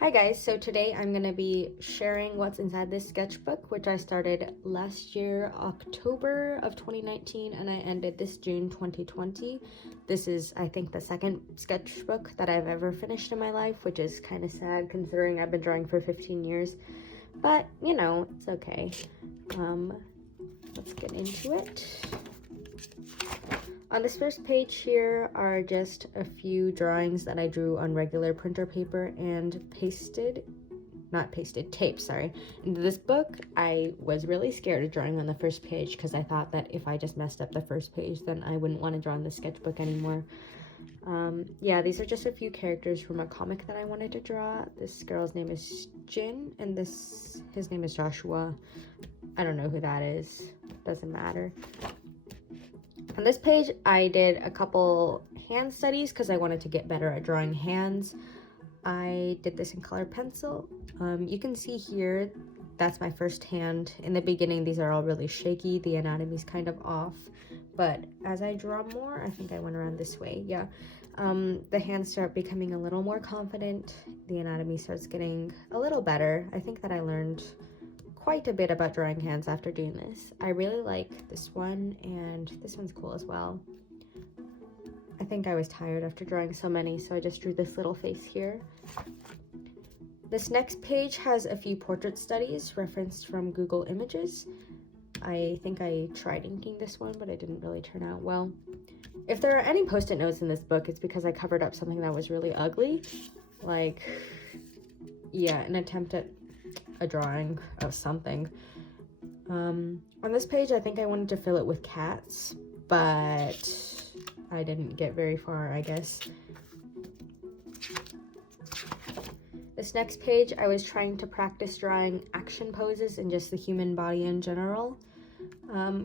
Hi guys, so today I'm going to be sharing what's inside this sketchbook, which I started last year, October of 2019, and I ended this June 2020. This is, I think, the second sketchbook that I've ever finished in my life, which is kind of sad considering I've been drawing for 15 years, but you know, it's okay. Let's get into it. On this first page here are just a few drawings that I drew on regular printer paper and tape, sorry, into this book. I was really scared of drawing on the first page because I thought that if I just messed up the first page, then I wouldn't want to draw in the sketchbook anymore. Yeah, these are just a few characters from a comic that I wanted to draw. This girl's name is Jin, and his name is Joshua. I don't know who that is. Doesn't matter. On this page, I did a couple hand studies because I wanted to get better at drawing hands. I did this in color pencil. You can see here, that's my first hand. In the beginning, these are all really shaky. The anatomy's kind of off. But as I draw more, I think I went around this way, yeah. The hands start becoming a little more confident. The anatomy starts getting a little better. I think that I learned quite a bit about drawing hands after doing this. I really like this one, and this one's cool as well. I think I was tired after drawing so many, so I just drew this little face here. This next page has a few portrait studies referenced from Google Images. I think I tried inking this one, but it didn't really turn out well. If there are any post-it notes in this book, it's because I covered up something that was really ugly. Like, yeah, an attempt at a drawing of something. On this page, I think I wanted to fill it with cats, but I didn't get very far, I guess. This next page, I was trying to practice drawing action poses and just the human body in general.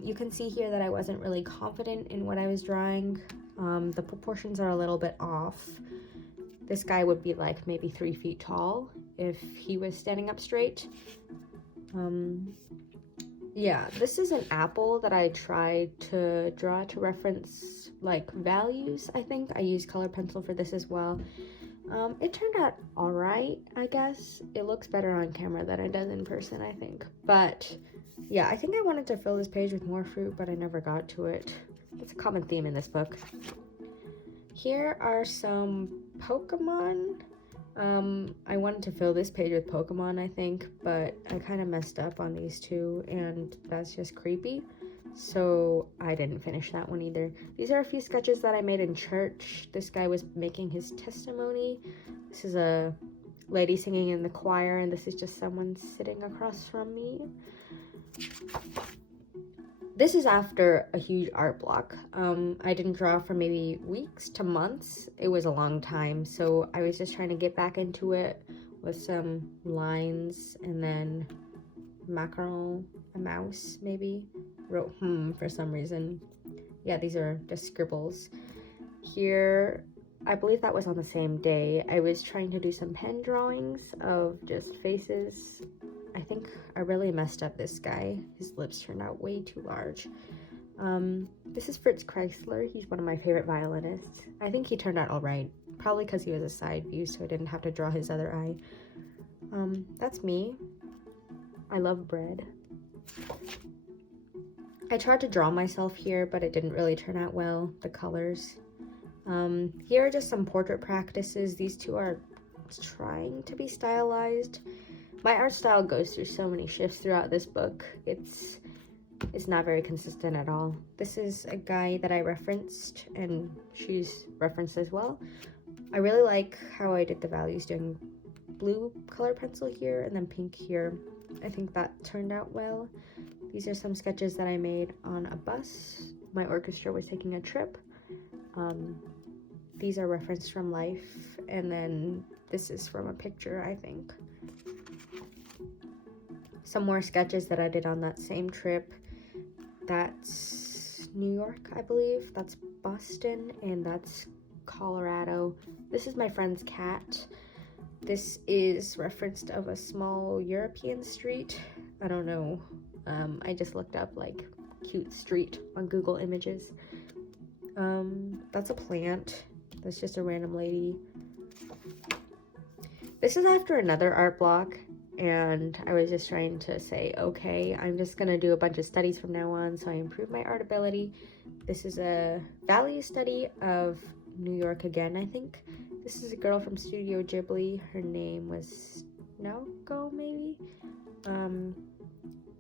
You can see here that I wasn't really confident in what I was drawing. The proportions are a little bit off. This guy would be like maybe 3 feet tall if he was standing up straight. Yeah, this is an apple that I tried to draw to reference like values. I think I used color pencil for this as well. It turned out all right, I guess. It looks better on camera than it does in person, I think. But yeah, I think I wanted to fill this page with more fruit, but I never got to it. It's a common theme in this book. Here are some Pokemon. I wanted to fill this page with Pokemon, I think, but I kind of messed up on these two, and that's just creepy. So I didn't finish that one either. These are a few sketches that I made in church. This guy was making his testimony. This is a lady singing in the choir, and this is just someone sitting across from me. This is after a huge art block. I didn't draw for maybe weeks to months. It was a long time, so I was just trying to get back into it with some lines, and then mackerel, a mouse maybe, wrote for some reason. Yeah, these are just scribbles. Here, I believe that was on the same day. I was trying to do some pen drawings of just faces. I think I really messed up this guy. His lips turned out way too large. This is Fritz Kreisler. He's one of my favorite violinists. I think he turned out all right, probably because he was a side view, so I didn't have to draw his other eye. That's me. I love bread. I tried to draw myself here, but it didn't really turn out well, the colors. Here are just some portrait practices. These two are trying to be stylized. My art style goes through so many shifts throughout this book. It's not very consistent at all. This is a guy that I referenced, and she's referenced as well. I really like how I did the values doing blue color pencil here and then pink here. I think that turned out well. These are some sketches that I made on a bus. My orchestra was taking a trip. These are referenced from life, and then this is from a picture, I think. Some more sketches that I did on that same trip. That's New York, I believe. That's Boston, and that's Colorado. This is my friend's cat. This is referenced of a small European street. I don't know. I just looked up like cute street on Google Images. That's a plant. That's just a random lady. This is after another art block, and I was just trying to say, okay, I'm just gonna do a bunch of studies from now on so I improve my art ability. This is a value study of New York again, I think. This is a girl from Studio Ghibli. Her name was Naoko, maybe?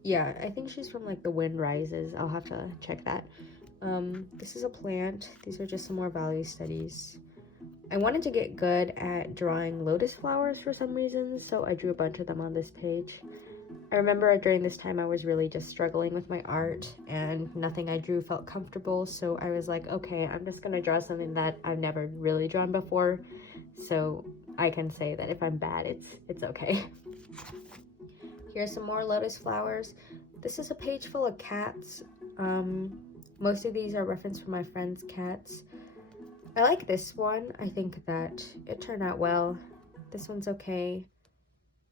Yeah, I think she's from like The Wind Rises. I'll have to check that. This is a plant. These are just some more value studies. I wanted to get good at drawing lotus flowers for some reason, so I drew a bunch of them on this page. I remember during this time I was really just struggling with my art and nothing I drew felt comfortable, so I was like, okay, I'm just gonna draw something that I've never really drawn before, so I can say that if I'm bad, it's okay. Here's some more lotus flowers. This is a page full of cats. Most of these are referenced from my friend's cats. I like this one. I think that it turned out well. This one's okay.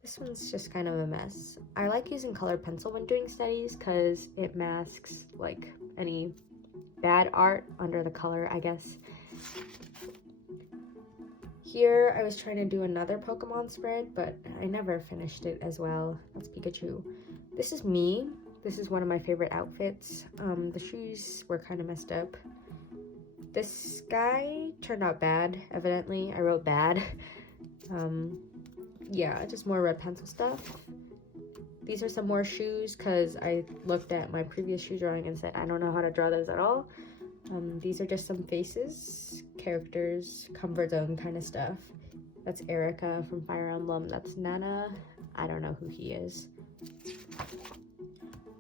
This one's just kind of a mess. I like using colored pencil when doing studies because it masks like any bad art under the color, I guess. Here I was trying to do another Pokemon spread, but I never finished it as well. That's Pikachu. This is me. This is one of my favorite outfits. The shoes were kind of messed up. This guy turned out bad, evidently. I wrote bad. Yeah, just more red pencil stuff. These are some more shoes because I looked at my previous shoe drawing and said I don't know how to draw those at all. These are just some faces, characters, comfort zone kind of stuff. That's Erica from Fire Emblem. That's Nana. I don't know who he is.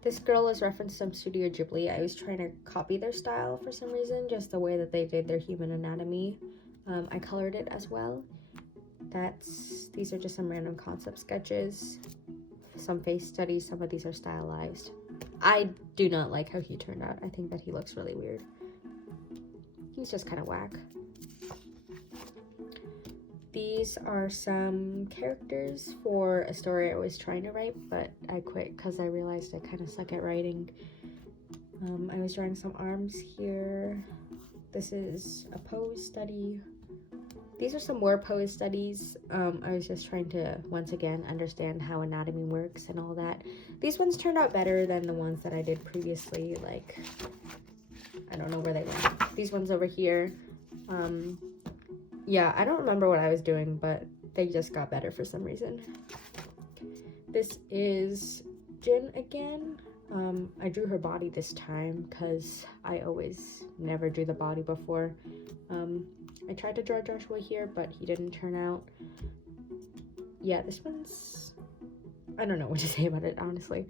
This girl is referenced from Studio Ghibli. I was trying to copy their style for some reason, just the way that they did their human anatomy. I colored it as well. These are just some random concept sketches, some face studies. Some of these are stylized. I do not like how he turned out. I think that he looks really weird. He's just kind of whack. These are some characters for a story I was trying to write, but I quit because I realized I kind of suck at writing. I was drawing some arms here. This is a pose study. These are some more pose studies. I was just trying to, once again, understand how anatomy works and all that. These ones turned out better than the ones that I did previously. Like, I don't know where they went. These ones over here. Yeah, I don't remember what I was doing, but they just got better for some reason. This is Jin again. I drew her body this time because I always never drew the body before. I tried to draw Joshua here, but he didn't turn out. Yeah, this one's... I don't know what to say about it, honestly.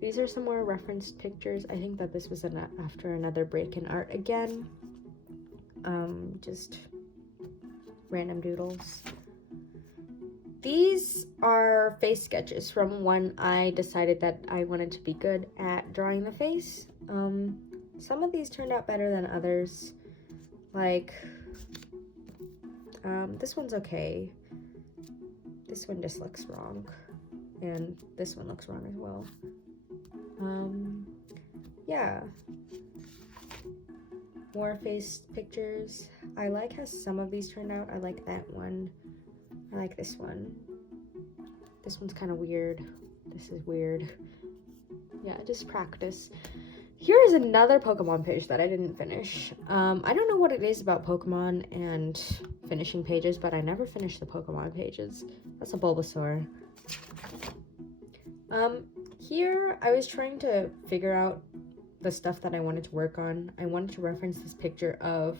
These are some more referenced pictures. I think that this was after another break in art again. Just random doodles. These are face sketches from when I decided that I wanted to be good at drawing the face. Some of these turned out better than others. Like, this one's okay. This one just looks wrong. And this one looks wrong as well. Yeah. More face pictures. I like how some of these turned out. I like that one. I like this one. This one's kind of weird. This is weird. Yeah, just practice. Here is another Pokemon page that I didn't finish. I don't know what it is about Pokemon and finishing pages, but I never finished the Pokemon pages. That's a Bulbasaur. Here I was trying to figure out the stuff that I wanted to work on. I wanted to reference this picture of,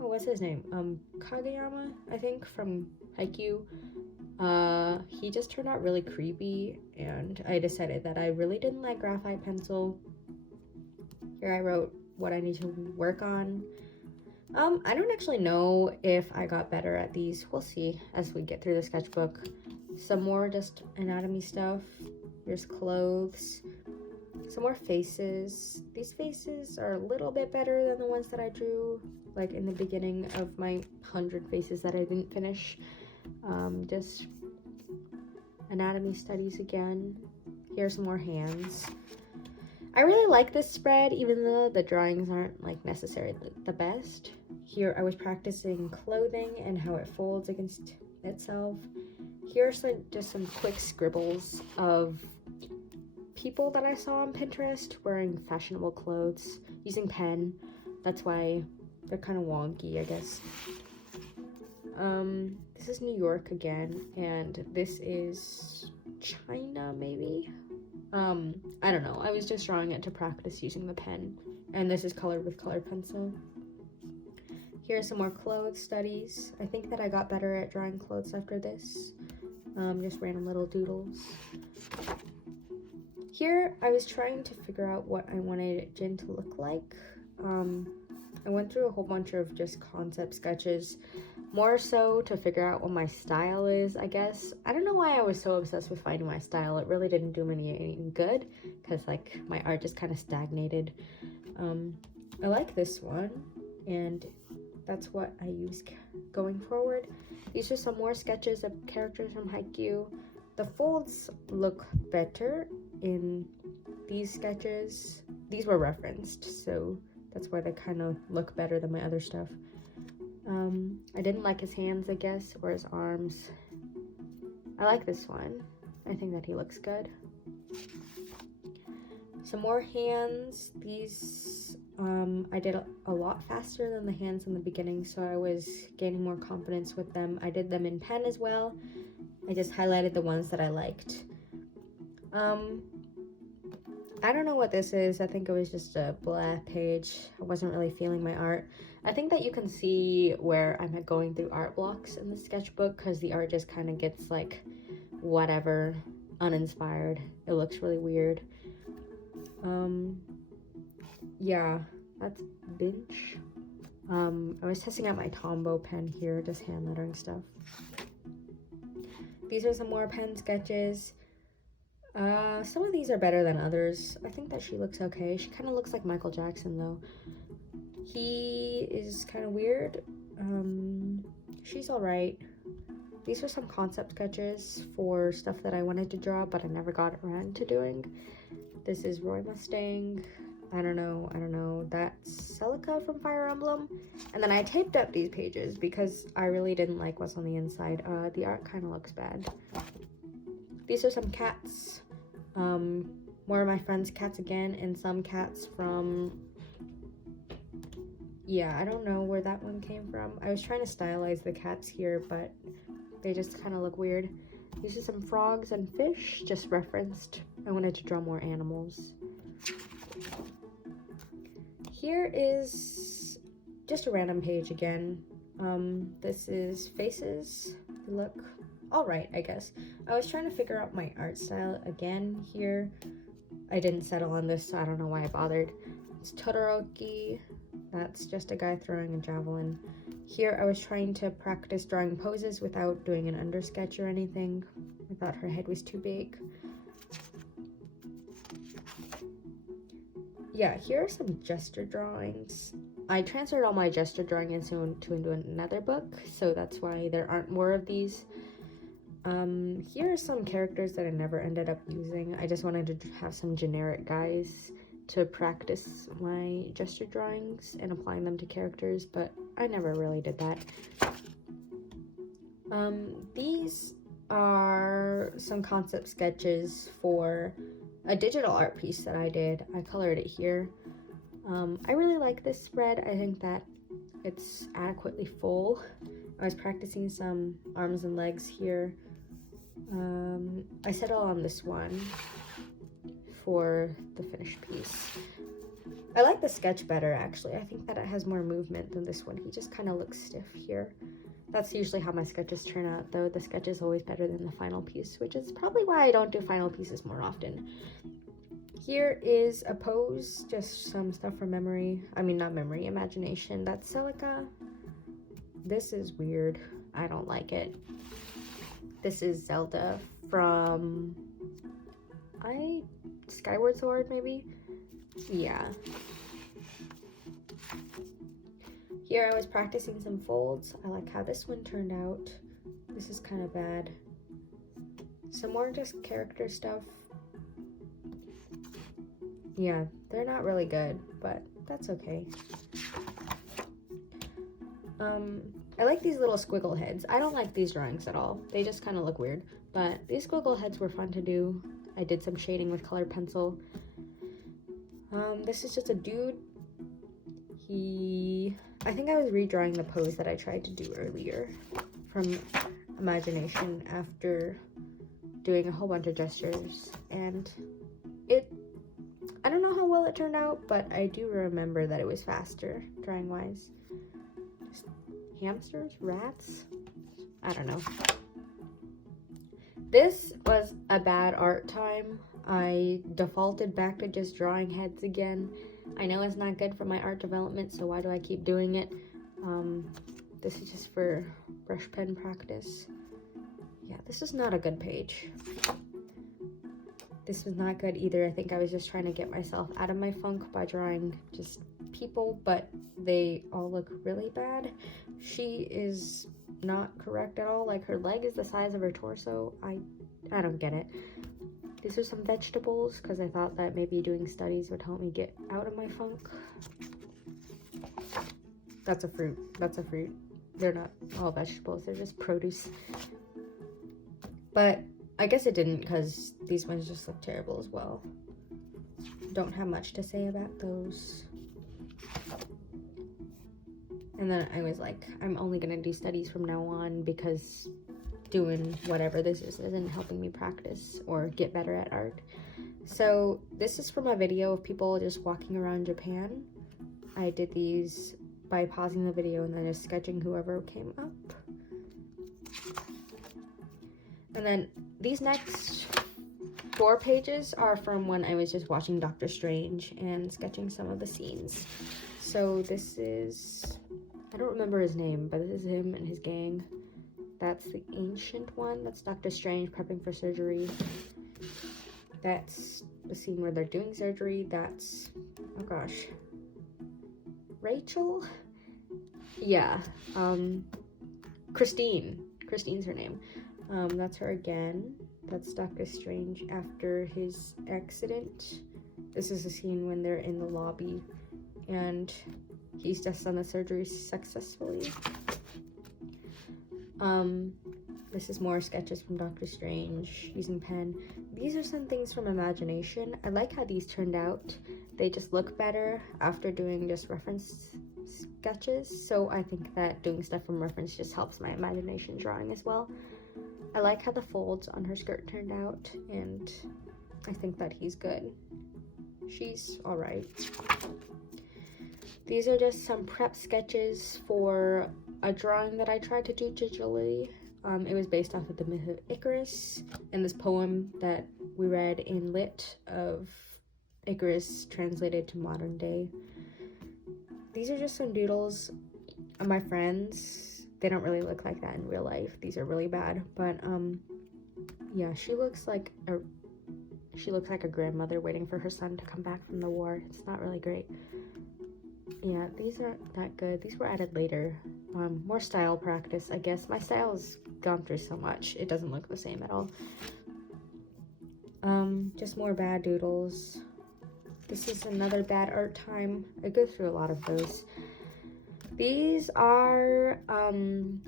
oh, what's his name? Kageyama, I think, from Haikyuu. He just turned out really creepy, and I decided that I really didn't like graphite pencil. Here I wrote what I need to work on. I don't actually know if I got better at these. We'll see as we get through the sketchbook. Some more just anatomy stuff. Here's clothes. Some more faces. These faces are a little bit better than the ones that I drew, like in the beginning of my 100 faces that I didn't finish. Just anatomy studies again. Here's some more hands. I really like this spread, even though the drawings aren't like necessarily the best. Here I was practicing clothing and how it folds against itself. Here's just some quick scribbles of people that I saw on Pinterest wearing fashionable clothes using pen. That's why they're kind of wonky, I guess. This is New York again, and this is China, maybe? I don't know. I was just drawing it to practice using the pen, and this is colored with colored pencil. Here are some more clothes studies. I think that I got better at drawing clothes after this. Just random little doodles. Here, I was trying to figure out what I wanted Jin to look like. I went through a whole bunch of just concept sketches, more so to figure out what my style is, I guess. I don't know why I was so obsessed with finding my style. It really didn't do me any good, because like my art just kind of stagnated. I like this one, and that's what I use going forward. These are some more sketches of characters from Haikyuu. The folds look better in these sketches. These were referenced, so that's why they kind of look better than my other stuff. I didn't like his hands, I guess, or his arms. I like this one. I think that he looks good. Some more hands. These I did a lot faster than the hands in the beginning, so I was gaining more confidence with them. I did them in pen as well. I just highlighted the ones that I liked. I don't know what this is. I think it was just a blah page. I wasn't really feeling my art. I think that you can see where I'm going through art blocks in the sketchbook, because the art just kind of gets like whatever, uninspired. It looks really weird. Yeah, that's Binch. I was testing out my Tombow pen here, just hand lettering stuff. These are some more pen sketches. Some of these are better than others. I think that she looks okay. She kind of looks like Michael Jackson though. He is kind of weird. She's alright. These are some concept sketches for stuff that I wanted to draw, but I never got around to doing. This is Roy Mustang. I don't know. That's Celica from Fire Emblem. And then I taped up these pages because I really didn't like what's on the inside. The art kind of looks bad. These are some cats. More of my friend's cats again, and some cats from... Yeah, I don't know where that one came from. I was trying to stylize the cats here, but they just kind of look weird. These are some frogs and fish, just referenced. I wanted to draw more animals. Here is just a random page again. This is faces. They look alright, I guess. I was trying to figure out my art style again here. I didn't settle on this, so I don't know why I bothered. It's Todoroki. That's just a guy throwing a javelin. Here I was trying to practice drawing poses without doing an undersketch or anything. I thought her head was too big. Yeah, here are some gesture drawings. I transferred all my gesture drawing into another book, so that's why there aren't more of these. Here are some characters that I never ended up using. I just wanted to have some generic guys to practice my gesture drawings and applying them to characters, but I never really did that. These are some concept sketches for a digital art piece that I did. I colored it here. I really like this spread. I think that it's adequately full. I was practicing some arms and legs here. I settled on this one for the finished piece. I like the sketch better, actually. I think that it has more movement than this one. He just kind of looks stiff here. That's usually how my sketches turn out, though. The sketch is always better than the final piece, which is probably why I don't do final pieces more often. Here is a pose, just some stuff from memory. I mean, not memory, imagination. That's Celica. This is weird. I don't like it. This is Zelda from... Skyward Sword, maybe? Yeah. Here I was practicing some folds. I like how this one turned out. This is kind of bad. Some more just character stuff. Yeah, they're not really good, but that's okay. I like these little squiggle heads. I don't like these drawings at all. They just kind of look weird. But these squiggle heads were fun to do. I did some shading with colored pencil. This is just a dude. I think I was redrawing the pose that I tried to do earlier from imagination after doing a whole bunch of gestures. And I don't know how well it turned out, but I do remember that it was faster drawing wise. Hamsters? Rats? I don't know. This was a bad art time. I defaulted back to just drawing heads again. I know it's not good for my art development, so why do I keep doing it? This is just for brush pen practice. Yeah, this is not a good page. This was not good either. I think I was just trying to get myself out of my funk by drawing just people, but they all look really bad. She is not correct at all. Like, her leg is the size of her torso. I don't get it. These are some vegetables because I thought that maybe doing studies would help me get out of my funk. That's a fruit. That's a fruit. They're not all vegetables. They're just produce. But I guess it didn't because these ones just look terrible as well. Don't have much to say about those. And then I was like, I'm only gonna do studies from now on because doing whatever this is isn't helping me practice or get better at art. So this is from a video of people just walking around Japan. I did these by pausing the video and then just sketching whoever came up. And then these next 4 pages are from when I was just watching Doctor Strange and sketching some of the scenes. So this is, I don't remember his name, but this is him and his gang. That's the ancient one. That's Doctor Strange prepping for surgery. That's the scene where they're doing surgery. That's, oh gosh, Rachel? Yeah, Christine's her name. That's her again. That's Doctor Strange after his accident. This is a scene when they're in the lobby and he's just done the surgery successfully. This is more sketches from Doctor Strange using pen. These are some things from imagination. I like how these turned out. They just look better after doing just reference sketches. So I think that doing stuff from reference just helps my imagination drawing as well. I like how the folds on her skirt turned out, and I think that he's good. She's all right. These are just some prep sketches for a drawing that I tried to do digitally. It was based off of the myth of Icarus and this poem that we read in Lit of Icarus translated to modern day. These are just some doodles of my friends. They don't really look like that in real life. These are really bad, but yeah, she looks like a grandmother waiting for her son to come back from the war. It's not really great. Yeah, these aren't that good. These were added later. More style practice, I guess. My style's gone through so much. It doesn't look the same at all. Just more bad doodles. This is another bad art time. I go through a lot of those. These are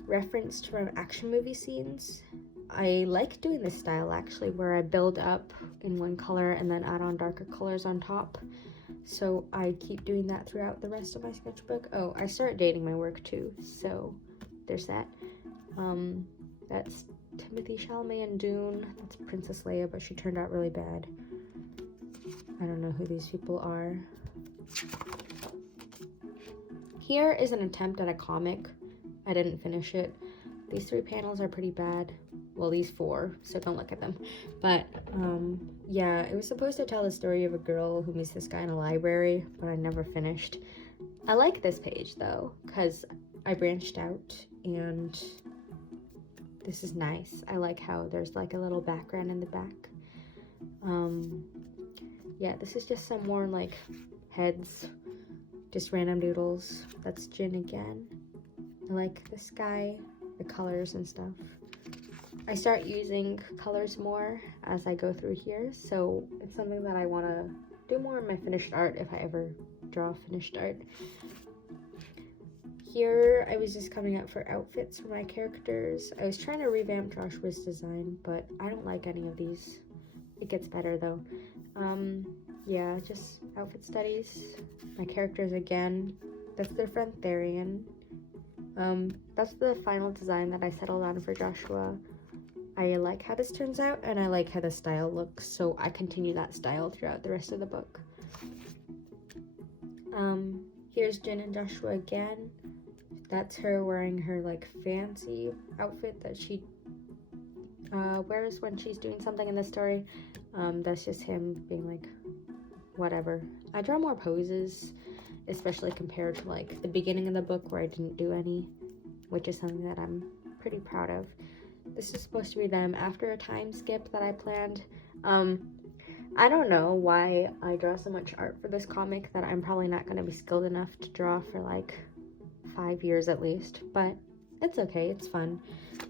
referenced from action movie scenes. I like doing this style actually, where I build up in one color and then add on darker colors on top. So I keep doing that throughout the rest of my sketchbook. Oh, I start dating my work too, so there's that. That's Timothy Chalamet and Dune. That's Princess Leia, but she turned out really bad. I don't know who these people are. Here is an attempt at a comic. I didn't finish it. These 3 panels are pretty bad. Well, these 4, so don't look at them. But yeah, it was supposed to tell the story of a girl who meets this guy in a library, but I never finished. I like this page though, because I branched out and this is nice. I like how there's like a little background in the back. Yeah, this is just some more like heads, just random doodles. That's Jin again. I like this guy, the colors and stuff. I start using colors more as I go through here, so it's something that I want to do more in my finished art if I ever draw finished art. Here, I was just coming up for outfits for my characters. I was trying to revamp Joshua's design, but I don't like any of these. It gets better though. Yeah, just outfit studies. My characters again. That's their friend Therian. That's the final design that I settled on for Joshua. I like how this turns out, and I like how the style looks, so I continue that style throughout the rest of the book. Here's Jen and Joshua again. That's her wearing her like fancy outfit that she wears when she's doing something in the story. That's just him being like, whatever. I draw more poses, especially compared to like the beginning of the book where I didn't do any, which is something that I'm pretty proud of. This is supposed to be them after a time skip that I planned. I don't know why I draw so much art for this comic that I'm probably not going to be skilled enough to draw for like 5 years at least, but it's okay, it's fun.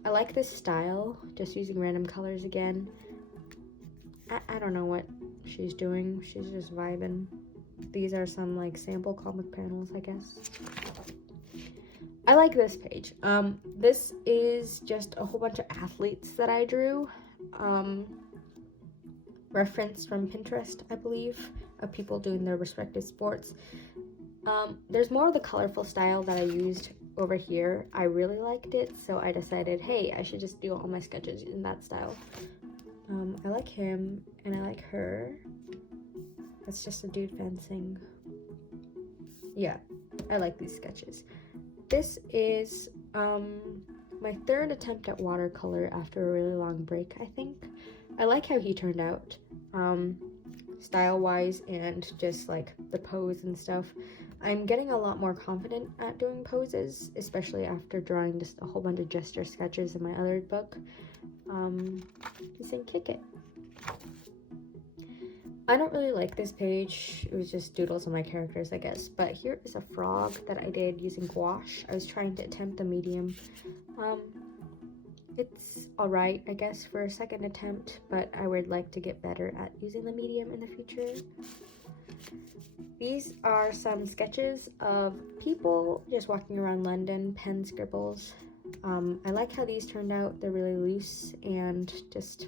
I like this style, just using random colors again. I don't know what she's doing, she's just vibing. These are some like sample comic panels, I guess. I like this page. This is just a whole bunch of athletes that I drew. Referenced from Pinterest, I believe, of people doing their respective sports. There's more of the colorful style that I used over here. I really liked it, so I decided, hey, I should just do all my sketches in that style. I like him, and I like her. That's just a dude fencing. Yeah, I like these sketches. This is my third attempt at watercolor after a really long break, I think. I like how he turned out, style-wise and just like the pose and stuff. I'm getting a lot more confident at doing poses, especially after drawing just a whole bunch of gesture sketches in my other book. He's saying kick it. I don't really like this page. It was just doodles of my characters, I guess. But here is a frog that I did using gouache. I was trying to attempt the medium. It's alright, I guess, for a second attempt, but I would like to get better at using the medium in the future. These are some sketches of people just walking around London, pen scribbles. I like how these turned out. They're really loose and just,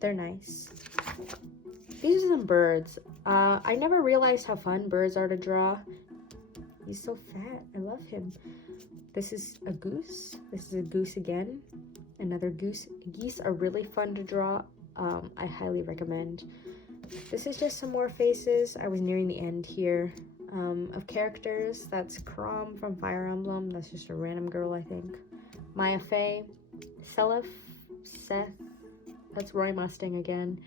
they're nice. These are some birds. I never realized how fun birds are to draw. He's so fat. I love him. This is a goose. This is a goose again. Another goose. Geese are really fun to draw. I highly recommend. This is just some more faces. I was nearing the end here. Of characters. That's Crom from Fire Emblem. That's just a random girl, I think. Maya Fey. Selef. Seth. That's Roy Mustang again.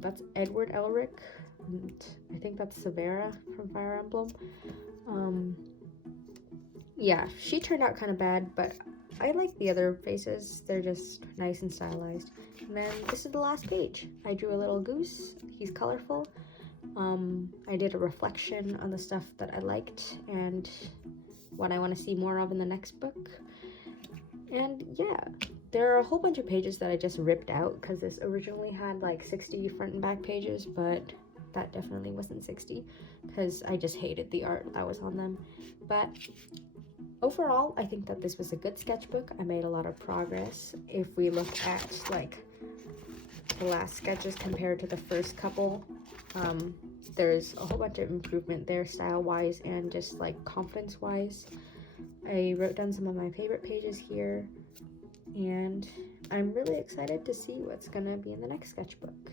That's Edward Elric. And I think that's Severa from Fire Emblem. Yeah, she turned out kind of bad, but I like the other faces. They're just nice and stylized. And then this is the last page. I drew a little goose. He's colorful. I did a reflection on the stuff that I liked and what I want to see more of in the next book. And yeah, there are a whole bunch of pages that I just ripped out because this originally had like 60 front and back pages, but that definitely wasn't 60 because I just hated the art that was on them. But overall, I think that this was a good sketchbook. I made a lot of progress. If we look at like the last sketches compared to the first couple, there's a whole bunch of improvement there style-wise and just like confidence-wise. I wrote down some of my favorite pages here, and I'm really excited to see what's gonna be in the next sketchbook.